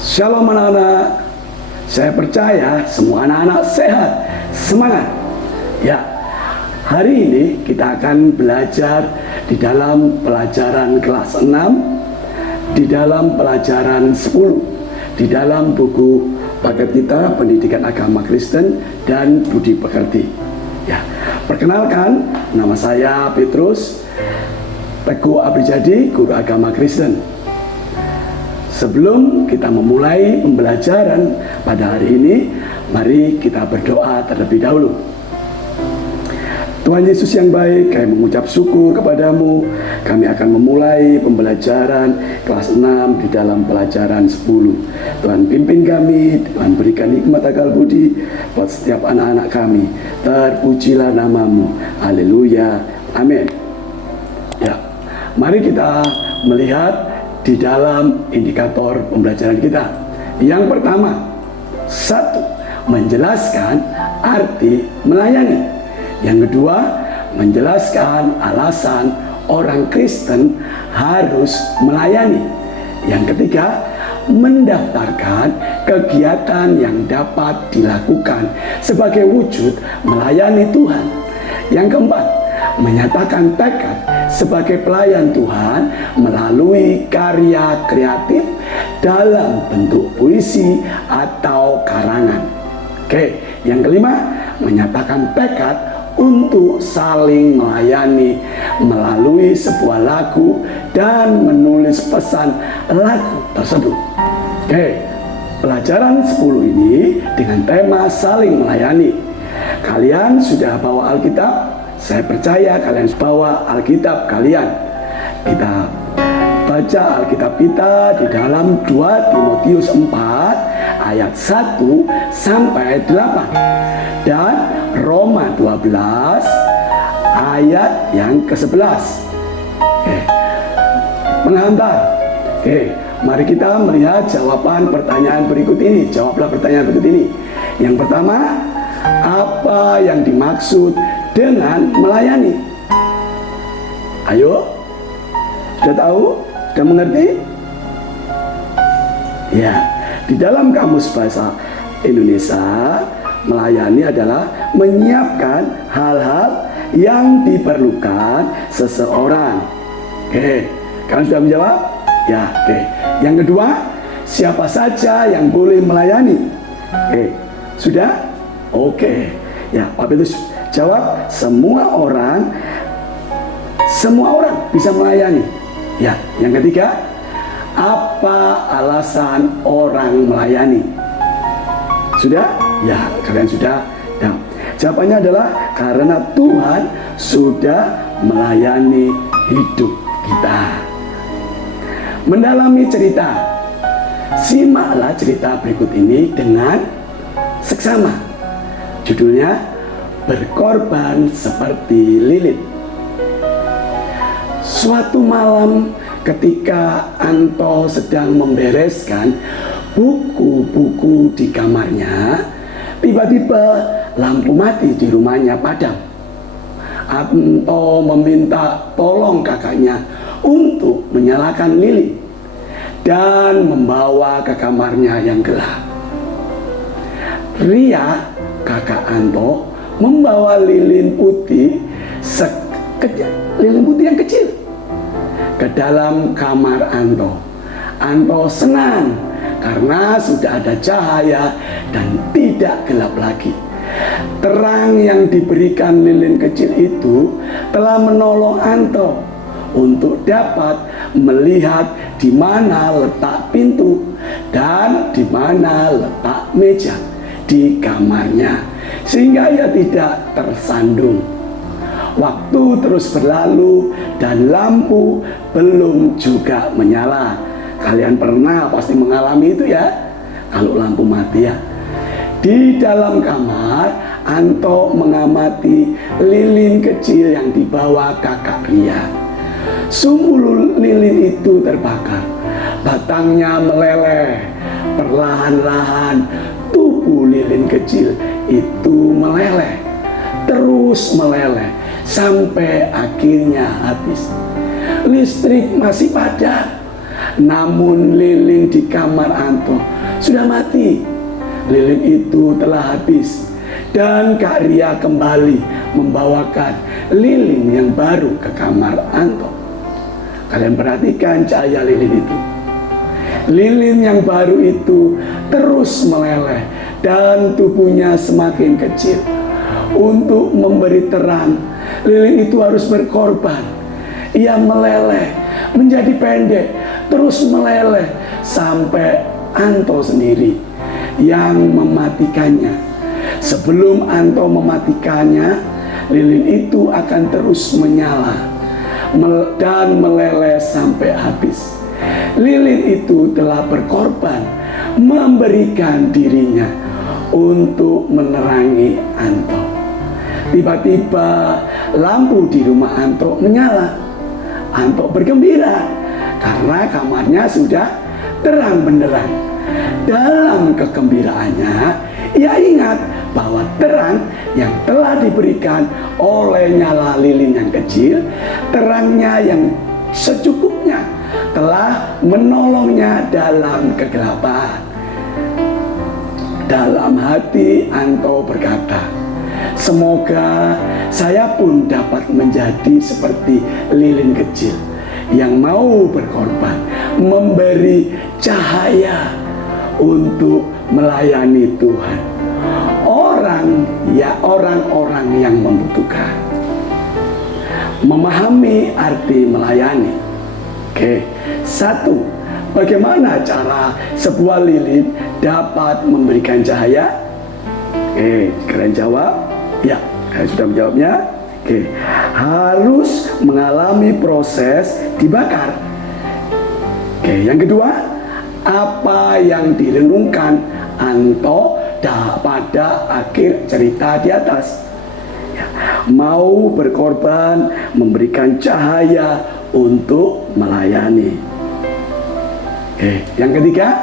Shalom anak-anak, saya percaya semua anak-anak sehat, semangat. Ya, hari ini kita akan belajar di dalam pelajaran kelas 6, di dalam pelajaran 10, di dalam buku paket kita Pendidikan Agama Kristen dan Budi Pekerti. Ya, perkenalkan, nama saya Petrus Teguh Abrijadi, guru agama Kristen. Sebelum kita memulai pembelajaran pada hari ini, mari kita berdoa terlebih dahulu. Tuhan Yesus yang baik, kami mengucap syukur kepadamu. Kami akan memulai pembelajaran kelas 6 di dalam pelajaran 10. Tuhan pimpin kami, Tuhan berikan hikmat akal budi buat setiap anak-anak kami. Terpujilah namamu. Haleluya. Amin. Ya, mari kita melihat di dalam indikator pembelajaran kita. Yang pertama, 1. Menjelaskan arti melayani. Yang kedua, menjelaskan alasan orang Kristen harus melayani. Yang ketiga, mendaftarkan kegiatan yang dapat dilakukan sebagai wujud melayani Tuhan. Yang keempat, menyatakan tekad sebagai pelayan Tuhan melalui karya kreatif dalam bentuk puisi atau karangan. Oke, yang kelima, menyatakan tekad untuk saling melayani melalui sebuah lagu dan menulis pesan lagu tersebut. Oke, pelajaran 10 ini dengan tema saling melayani. Kalian sudah bawa Alkitab? Saya percaya kalian bawa Alkitab kalian. Kita baca Alkitab kita di dalam 2 Timotius 4 ayat 1 sampai 8 dan Roma 12 ayat yang ke-11. Oke, menghantar. Oke, mari kita melihat jawaban pertanyaan berikut ini. Jawablah pertanyaan berikut ini. Yang pertama, apa yang dimaksud dengan melayani? Ayo, sudah tahu? Sudah mengerti? Ya, di dalam Kamus Bahasa Indonesia, melayani adalah menyiapkan hal-hal yang diperlukan seseorang. Oke, kalian sudah menjawab? Ya, oke. Yang kedua, siapa saja yang boleh melayani? Oke, sudah? Oke. Ya, Pak Petrus jawab, semua orang bisa melayani. Ya, yang ketiga, apa alasan orang melayani? Sudah? Ya, kalian sudah. Ya. Jawabannya adalah karena Tuhan sudah melayani hidup kita. Mendalami cerita, simaklah cerita berikut ini dengan seksama. Judulnya, Berkorban Seperti Lilin. Suatu malam ketika Anto sedang membereskan buku-buku di kamarnya, tiba-tiba lampu mati di rumahnya padam. Anto meminta tolong kakaknya untuk menyalakan lilin dan membawa ke kamarnya yang gelap. Ria, kakak Anto, membawa lilin putih yang kecil ke dalam kamar Anto. Anto senang karena sudah ada cahaya dan tidak gelap lagi. Terang yang diberikan lilin kecil itu telah menolong Anto untuk dapat melihat di mana letak pintu dan di mana letak meja di kamarnya, sehingga ia tidak tersandung. Waktu terus berlalu dan lampu belum juga menyala. Kalian pernah pasti mengalami itu ya, kalau lampu mati ya. Di dalam kamar, Anto mengamati lilin kecil yang dibawa kakak Ria. Sumbu lilin itu terbakar, batangnya meleleh. Perlahan-lahan tubuh lilin kecil itu meleleh, terus meleleh sampai akhirnya habis. Listrik masih padam, namun lilin di kamar Anto sudah mati. Lilin itu telah habis, dan Kak Ria kembali membawakan lilin yang baru ke kamar Anto. Kalian perhatikan cahaya lilin itu. Lilin yang baru itu terus meleleh dan tubuhnya semakin kecil. Untuk memberi terang, lilin itu harus berkorban. Ia meleleh menjadi pendek, terus meleleh sampai Anto sendiri yang mematikannya. Sebelum Anto mematikannya, lilin itu akan terus menyala dan meleleh sampai habis. Lilin itu telah berkorban, memberikan dirinya untuk menerangi Anto. Tiba-tiba lampu di rumah Anto menyala. Anto bergembira karena kamarnya sudah terang benderang. Dalam kegembiraannya, ia ingat bahwa terang yang telah diberikan oleh nyala lilin yang kecil, terangnya yang secukupnya telah menolongnya dalam kegelapan. Dalam hati Anto berkata, semoga saya pun dapat menjadi seperti lilin kecil yang mau berkorban, memberi cahaya untuk melayani Tuhan. Orang-orang yang membutuhkan. Memahami arti melayani. Oke, satu, bagaimana cara sebuah lilin dapat memberikan cahaya? Oke, kalian jawab? Ya, kalian sudah menjawabnya. Oke, harus mengalami proses dibakar. Oke, yang kedua, apa yang direnungkan Anto pada akhir cerita di atas? Ya, mau berkorban, memberikan cahaya untuk melayani. Yang ketiga,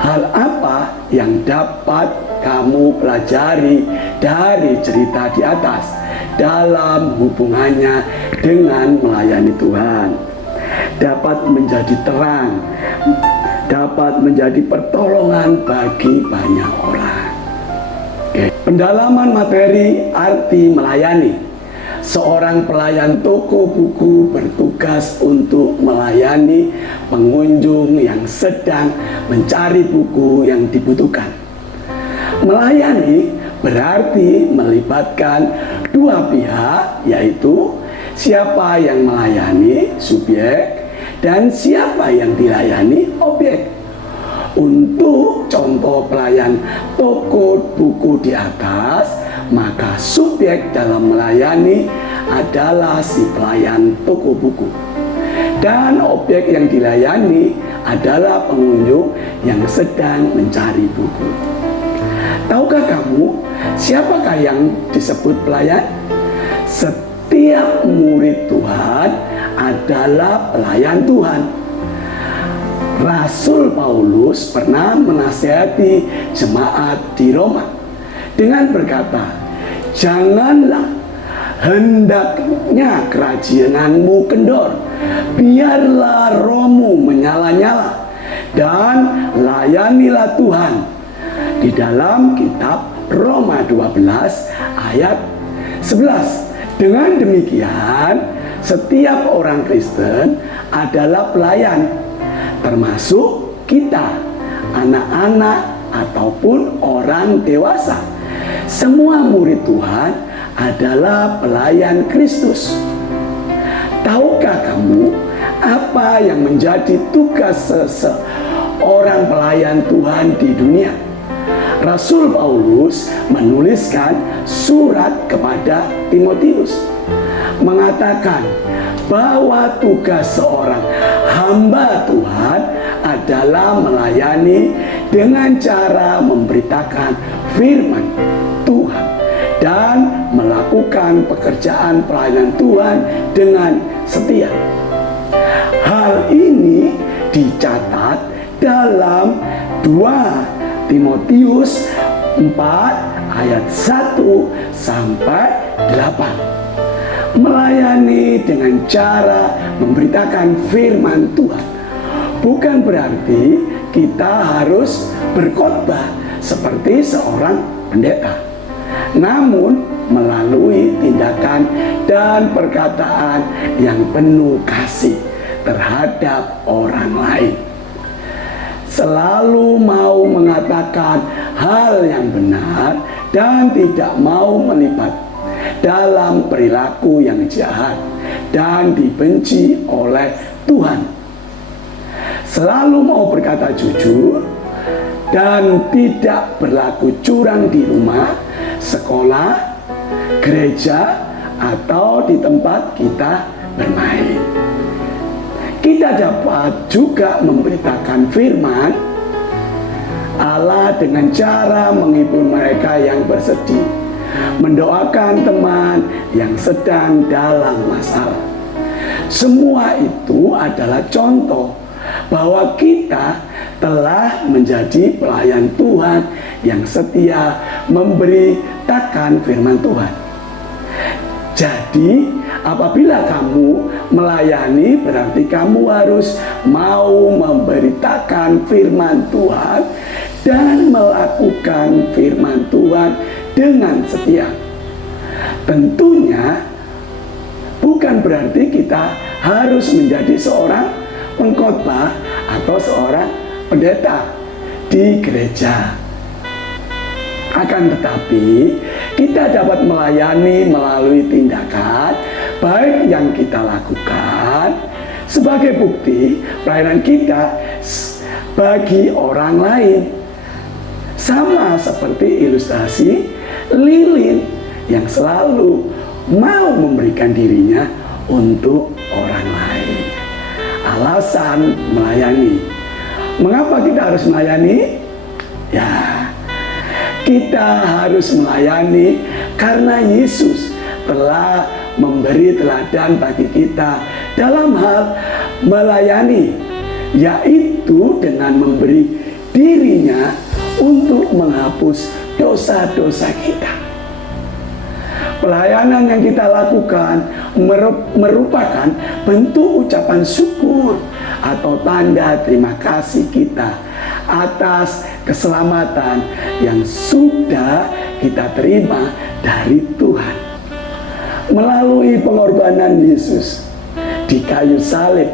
hal apa yang dapat kamu pelajari dari cerita di atas dalam hubungannya dengan melayani Tuhan? Dapat menjadi terang, dapat menjadi pertolongan bagi banyak orang. Pendalaman materi arti melayani. Seorang pelayan toko buku bertugas untuk melayani pengunjung yang sedang mencari buku yang dibutuhkan. Melayani berarti melibatkan dua pihak, yaitu siapa yang melayani, subjek, dan siapa yang dilayani, objek. Untuk contoh pelayan toko buku di atas, maka subjek dalam melayani adalah si pelayan toko buku, dan objek yang dilayani adalah pengunjung yang sedang mencari buku. Tahukah kamu siapakah yang disebut pelayan? Setiap murid Tuhan adalah pelayan Tuhan. Rasul Paulus pernah menasihati jemaat di Roma dengan berkata, janganlah hendaknya kerajiananmu kendor, biarlah rohmu menyala-nyala, dan layanilah Tuhan. Di dalam kitab Roma 12 ayat 11. Dengan demikian, setiap orang Kristen adalah pelayan, termasuk kita, anak-anak ataupun orang dewasa. Semua murid Tuhan adalah pelayan Kristus. Tahukah kamu apa yang menjadi tugas seorang pelayan Tuhan di dunia? Rasul Paulus menuliskan surat kepada Timotius, mengatakan bahwa tugas seorang hamba Tuhan adalah melayani dengan cara memberitakan firman Tuhan dan melakukan pekerjaan pelayanan Tuhan dengan setia. Hal ini dicatat dalam 2 Timotius 4 ayat 1 sampai 8. Melayani dengan cara memberitakan firman Tuhan bukan berarti kita harus berkhotbah seperti seorang pendeta, namun melalui tindakan dan perkataan yang penuh kasih terhadap orang lain. Selalu mau mengatakan hal yang benar dan tidak mau melibat dalam perilaku yang jahat dan dibenci oleh Tuhan. Selalu mau berkata jujur dan tidak berlaku curang di rumah, sekolah, gereja, atau di tempat kita bermain. Kita dapat juga memberitakan firman Allah dengan cara menghibur mereka yang bersedih, mendoakan teman yang sedang dalam masalah. Semua itu adalah contoh bahwa kita telah menjadi pelayan Tuhan yang setia memberitakan firman Tuhan. Jadi, apabila kamu melayani, berarti kamu harus mau memberitakan firman Tuhan dan melakukan firman Tuhan dengan setia. Tentunya bukan berarti kita harus menjadi seorang pengkhotbah atau seorang pendeta di gereja. Akan tetapi kita dapat melayani melalui tindakan baik yang kita lakukan sebagai bukti pelayanan kita bagi orang lain. Sama seperti ilustrasi lilin yang selalu mau memberikan dirinya untuk orang lain. Alasan melayani. Mengapa kita harus melayani? Ya, kita harus melayani karena Yesus telah memberi teladan bagi kita dalam hal melayani, yaitu dengan memberi dirinya untuk menghapus dosa-dosa kita. Pelayanan yang kita lakukan merupakan bentuk ucapan syukur atau tanda terima kasih kita atas keselamatan yang sudah kita terima dari Tuhan. Melalui pengorbanan Yesus di kayu salib,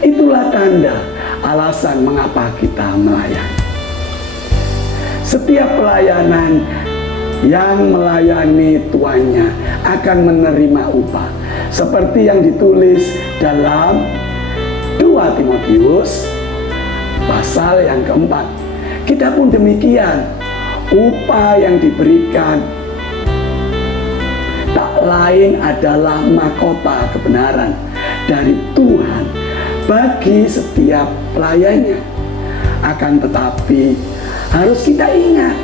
itulah tanda alasan mengapa kita melayani. Setiap pelayanan yang melayani tuannya akan menerima upah, seperti yang ditulis dalam 2 Timotius pasal yang keempat. Kita pun demikian, upah yang diberikan tak lain adalah mahkota kebenaran dari Tuhan bagi setiap pelayannya. Akan tetapi harus kita ingat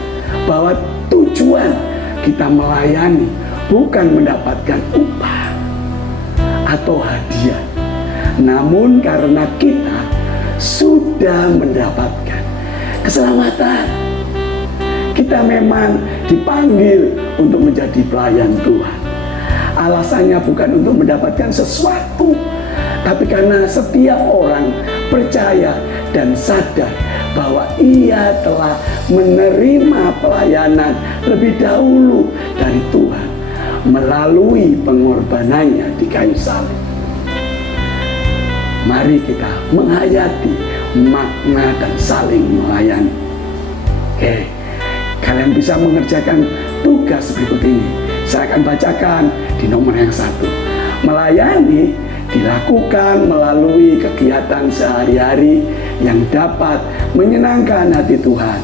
bahwa tujuan kita melayani bukan mendapatkan upah atau hadiah, namun karena kita sudah mendapatkan keselamatan. Kita memang dipanggil untuk menjadi pelayan Tuhan. Alasannya bukan untuk mendapatkan sesuatu, tapi karena setiap orang percaya dan sadar bahwa ia telah menerima pelayanan lebih dahulu dari Tuhan melalui pengorbanannya di kayu salib. Mari kita menghayati makna dan saling melayani. Oke, kalian bisa mengerjakan tugas berikut ini. Saya akan bacakan di nomor yang 1. Melayani dilakukan melalui kegiatan sehari-hari yang dapat menyenangkan hati Tuhan.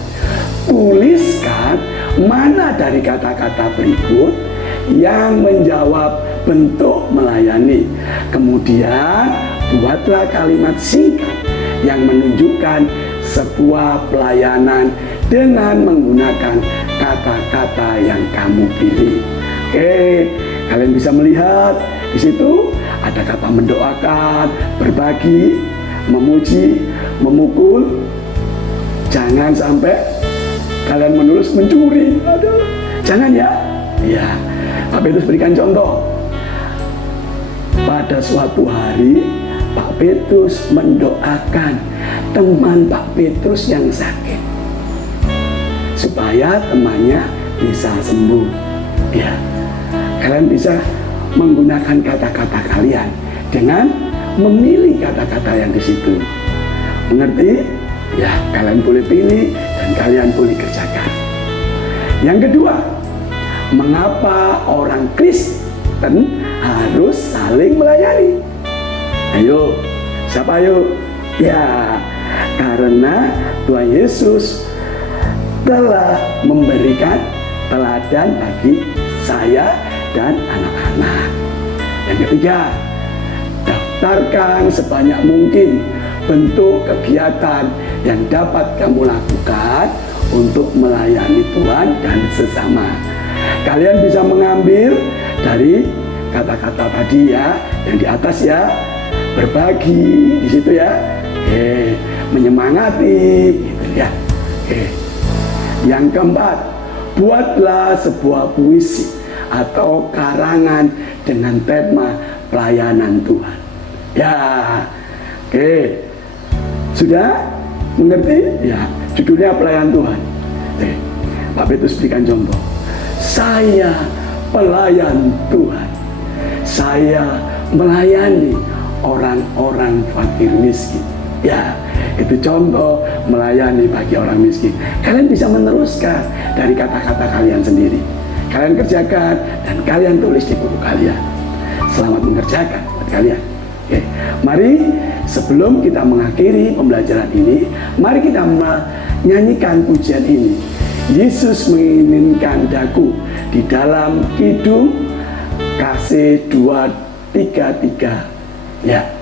Tuliskan mana dari kata-kata berikut yang menjawab bentuk melayani. Kemudian buatlah kalimat singkat yang menunjukkan sebuah pelayanan dengan menggunakan kata-kata yang kamu pilih. Oke, kalian bisa melihat di situ ada kata mendoakan, berbagi, memuji, memukul. Jangan sampai kalian menulis mencuri. Aduh, jangan ya. Ya, Pak Petrus berikan contoh. Pada suatu hari Pak Petrus mendoakan teman Pak Pak Petrus yang sakit, supaya temannya bisa sembuh. Ya, kalian bisa menggunakan kata-kata kalian dengan memilih kata-kata yang di situ. Mengerti? Ya, kalian boleh pilih dan kalian boleh kerjakan. Yang kedua, mengapa orang Kristen harus saling melayani? Ayo, siapa ayo? Ya, karena Tuhan Yesus telah memberikan teladan bagi saya dan anak-anak. Yang ketiga, daftarkan sebanyak mungkin bentuk kegiatan yang dapat kamu lakukan untuk melayani Tuhan dan sesama. Kalian bisa mengambil dari kata-kata tadi ya, yang di atas ya, berbagi di situ ya, menyemangati gitu ya. Yang keempat, buatlah sebuah puisi atau karangan dengan tema pelayanan Tuhan. Ya, sudah mengerti? Ya, judulnya pelayanan Tuhan. Pak Petrus berikan contoh. Saya pelayan Tuhan. Saya melayani orang-orang fakir miskin. Ya, itu contoh melayani bagi orang miskin. Kalian bisa meneruskan dari kata-kata kalian sendiri. Kalian kerjakan dan kalian tulis di buku kalian. Selamat mengerjakan buat kalian. Oke, mari sebelum kita mengakhiri pembelajaran ini, mari kita menyanyikan pujian ini. Yesus menginginkan daku di dalam Kidung KC 233. Ya.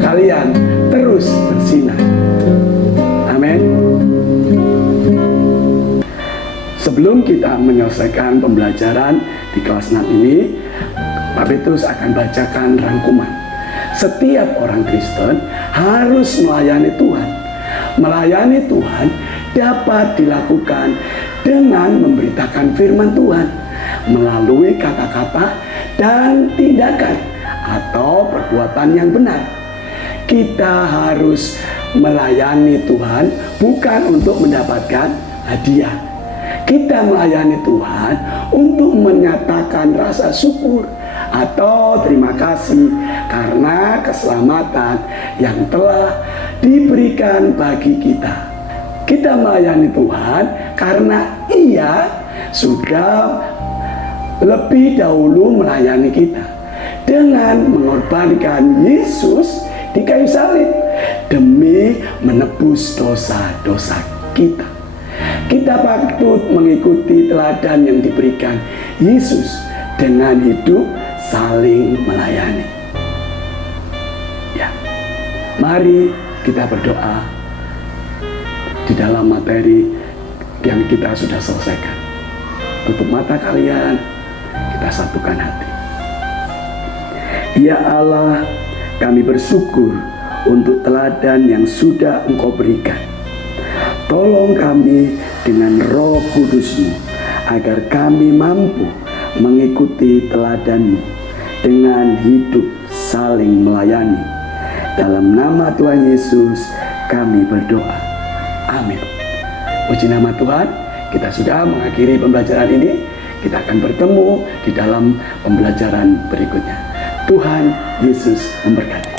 Kalian terus bersinar. Amin. Sebelum kita menyelesaikan pembelajaran di kelas 6 ini, Pak Petrus akan bacakan rangkuman. Setiap orang Kristen harus melayani Tuhan. Melayani Tuhan dapat dilakukan dengan memberitakan firman Tuhan melalui kata-kata dan tindakan atau perbuatan yang benar. Kita harus melayani Tuhan bukan untuk mendapatkan hadiah. Kita melayani Tuhan untuk menyatakan rasa syukur atau terima kasih karena keselamatan yang telah diberikan bagi kita. Kita melayani Tuhan karena Ia sudah lebih dahulu melayani kita dengan mengorbankan Yesus di kayu salib demi menebus dosa-dosa kita. Kita patut mengikuti teladan yang diberikan Yesus dengan hidup saling melayani. Ya, mari kita berdoa di dalam materi yang kita sudah selesaikan. Tutup mata kalian, kita satukan hati. Ya Allah, kami bersyukur untuk teladan yang sudah Engkau berikan. Tolong kami dengan Roh Kudus-Mu agar kami mampu mengikuti teladan-Mu dengan hidup saling melayani. Dalam nama Tuhan Yesus kami berdoa. Amin. Puji nama Tuhan, kita sudah mengakhiri pembelajaran ini. Kita akan bertemu di dalam pembelajaran berikutnya. Tuhan Yesus memberkati.